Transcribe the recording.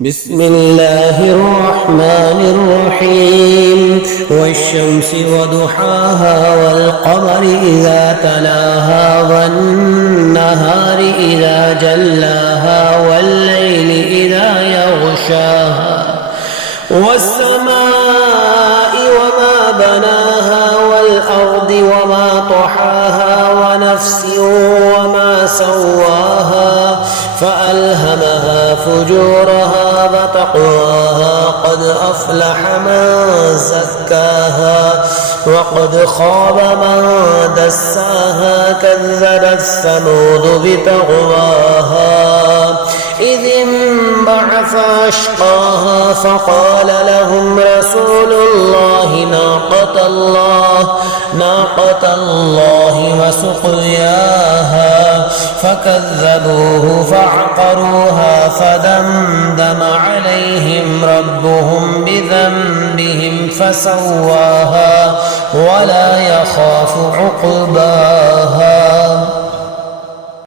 بسم الله الرحمن الرحيم والشمس وضحاها والقمر إذا تلاها والنهار إذا جلاها والليل إذا يغشاها والسماء وما بناها والأرض وما طحاها ونفس وما سواها فألهمها فجورها وتقواها قد أفلح من زكاها وقد خاب من دساها كذبت ثمود بطغواها إذ انبعث أشقاها فقال لهم رسول الله ناقة الله وسقياها فكذبوه فعقروها فدمدم عليهم ربهم بذنبهم فسواها ولا يخاف عقباها.